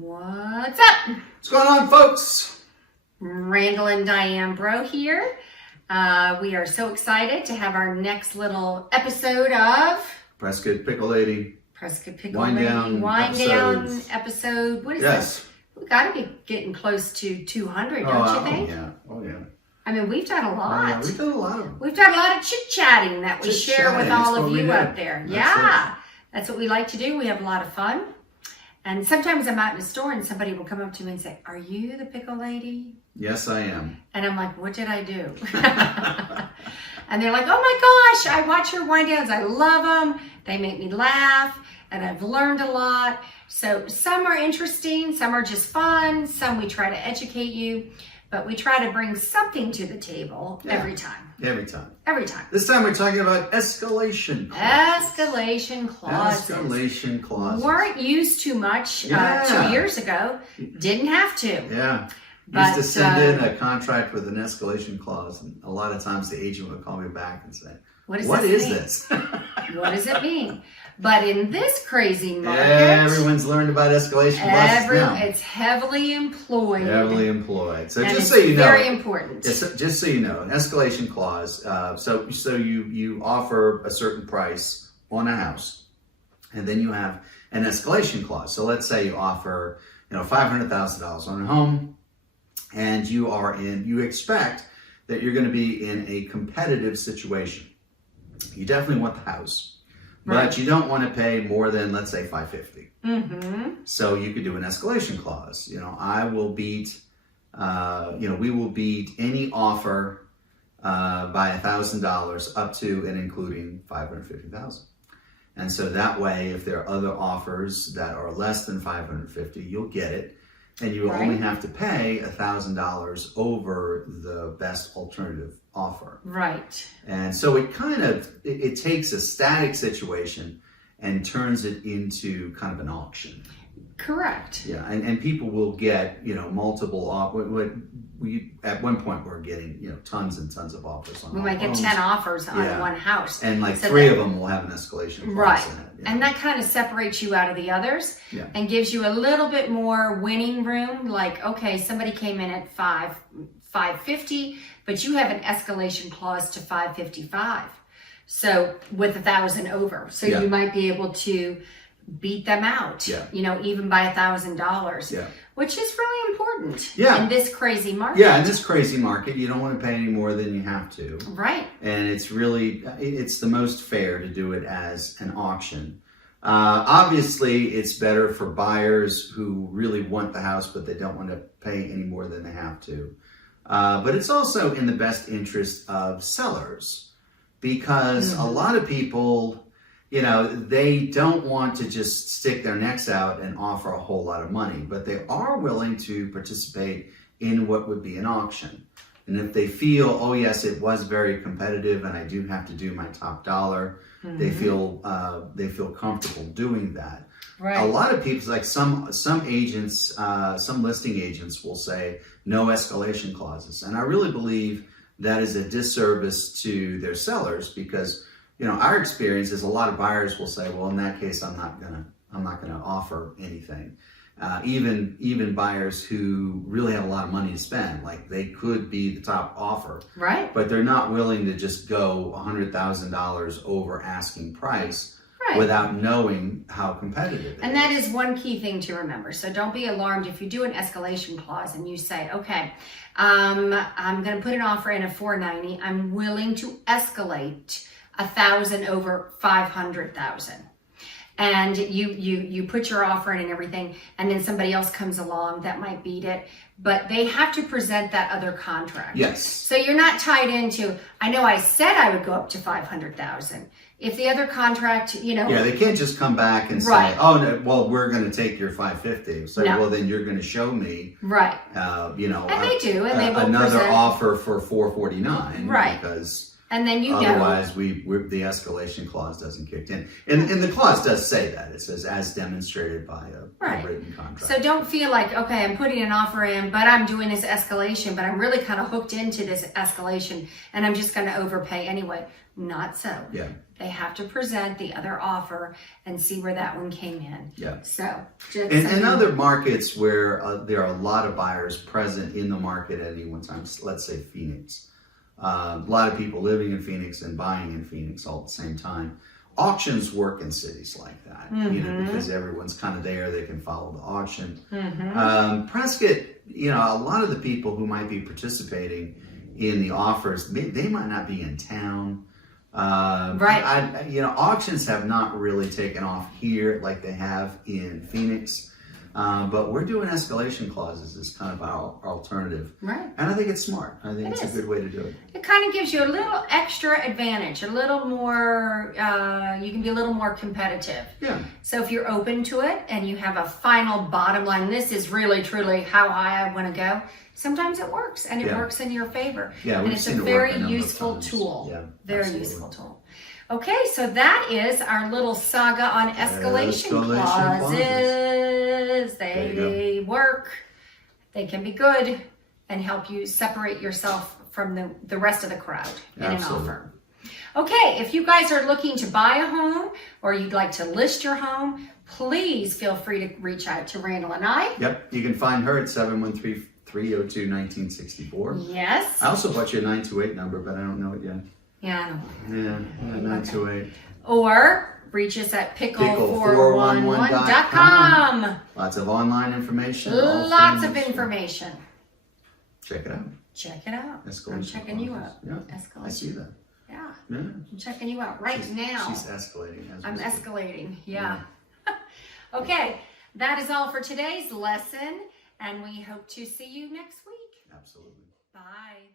What's up? What's going on, folks? Randal and Diane here. We are so excited to have our next little episode of Prescott Pickle Lady. Prescott Pickle Lady Wind Down episode. What is this? We got to be getting close to 200, don't you think? Oh yeah. I mean, we've done a lot. Yeah, we've done a lot of. We've done a lot of chit-chatting that we share with all of you out there. That's what we like to do. We have a lot of fun. And sometimes I'm out in the store and somebody will come up to me and say, "Are you the pickle lady?" Yes, I am. And I'm like, "What did I do?" And they're like, "Oh my gosh, I watch your wind downs. I love them. They make me laugh and I've learned a lot." So some are interesting, some are just fun, some we try to educate you, but we try to bring something to the table every time. Every time. Every time. This time we're talking about escalation clauses. Escalation clauses. Escalation clauses. Weren't used too much 2 years ago. Didn't have to. Yeah. But, used to send in a contract with an escalation clause, and a lot of times the agent would call me back and say, What is this? What does it mean? But in this crazy market, everyone's learned about escalation clauses now. It's heavily employed. Heavily employed. So and just so you know, very important. Just so you know, an escalation clause. So you offer a certain price on a house, and then you have an escalation clause. So let's say you offer $500,000 on a home, and you expect that you're going to be in a competitive situation. You definitely want the house. But you don't want to pay more than, let's say, $550. Mm-hmm. So you could do an escalation clause. I will beat, we will beat any offer by $1,000 up to and including $550,000. And so that way, if there are other offers that are less than $550, you'll get it, and you will only have to pay $1,000 over the best alternative offer. Right. And so it takes a static situation and turns it into kind of an auction. Correct. Yeah, and people will get multiple offers. At one point we're getting tons and tons of offers on. We might get 10 offers on one house, and so 3 of them will have an escalation clause in it. And that kind of separates you out of the others, and gives you a little bit more winning room. Like, okay, somebody came in at $550, but you have an escalation clause to $555. So with 1,000 over, so you might be able to beat them out. Even by $1,000. Which is really important in this crazy market. Yeah, in this crazy market, you don't want to pay any more than you have to. Right. And it's the most fair to do it as an auction. Obviously, it's better for buyers who really want the house, but they don't want to pay any more than they have to. But it's also in the best interest of sellers, because a lot of people, they don't want to just stick their necks out and offer a whole lot of money, but they are willing to participate in what would be an auction. And if they feel, oh yes, it was very competitive and I do have to do my top dollar, they feel comfortable doing that. Right. A lot of people, like some agents, some listing agents will say no escalation clauses. And I really believe that is a disservice to their sellers, because our experience is a lot of buyers will say, well, in that case, I'm not gonna offer anything. Even buyers who really have a lot of money to spend, like they could be the top offer, right? But they're not willing to just go $100,000 over asking price without knowing how competitive it is. And that is one key thing to remember. So don't be alarmed if you do an escalation clause and you say, okay, I'm going to put an offer in of $490. I'm willing to escalate 1,000 over 500,000. And you put your offer in and everything, and then somebody else comes along that might beat it, but they have to present that other contract. Yes. So you're not tied into, I know I said I would go up to 500,000. If the other contract, Yeah, they can't just come back and say, oh, no, well, we're going to take your 550. So, well, then you're going to show me. Right. And they do, and they will another present offer for 449. Right. Because And then otherwise, the escalation clause doesn't kick in. And the clause does say that. It says, as demonstrated by a written contract. So don't feel like, okay, I'm putting an offer in, but I'm doing this escalation, but I'm really kind of hooked into this escalation, and I'm just going to overpay anyway. Not so. Yeah. They have to present the other offer and see where that one came in. Yeah. So, in other markets where there are a lot of buyers present in the market at any one time, let's say Phoenix, a lot of people living in Phoenix and buying in Phoenix all at the same time. Auctions work in cities like that, because everyone's kind of there. They can follow the auction. Prescott, a lot of the people who might be participating in the offers, they might not be in town. Auctions have not really taken off here like they have in Phoenix, but we're doing escalation clauses as kind of our alternative, right? And I think it's smart. I think it's a good way to do it. It kind of gives you a little extra advantage, a little more. You can be a little more competitive. Yeah. So if you're open to it and you have a final bottom line, this is really truly how high I want to go. Sometimes it works, and it works in your favor. Yeah, and it's a very useful tool. Yeah, very useful tool. Okay, so that is our little saga on escalation clauses. They work. They can be good and help you separate yourself from the rest of the crowd in an offer. Okay, if you guys are looking to buy a home or you'd like to list your home, please feel free to reach out to Randal and I. Yep, you can find her at 713-302-1964. Yes. I also bought you a 928 number, but I don't know it yet. Yeah, I know. Yeah, 928. Or reach us at pickle411.com. Lots of online information. Lots of information. Check it out. Check it out. Escalation I'm checking you out. Yeah, Escalation. I see that. Yeah. Yeah. I'm checking you out now. She's escalating. I'm escalating. Yeah. Okay. That is all for today's lesson, and we hope to see you next week. Absolutely. Bye.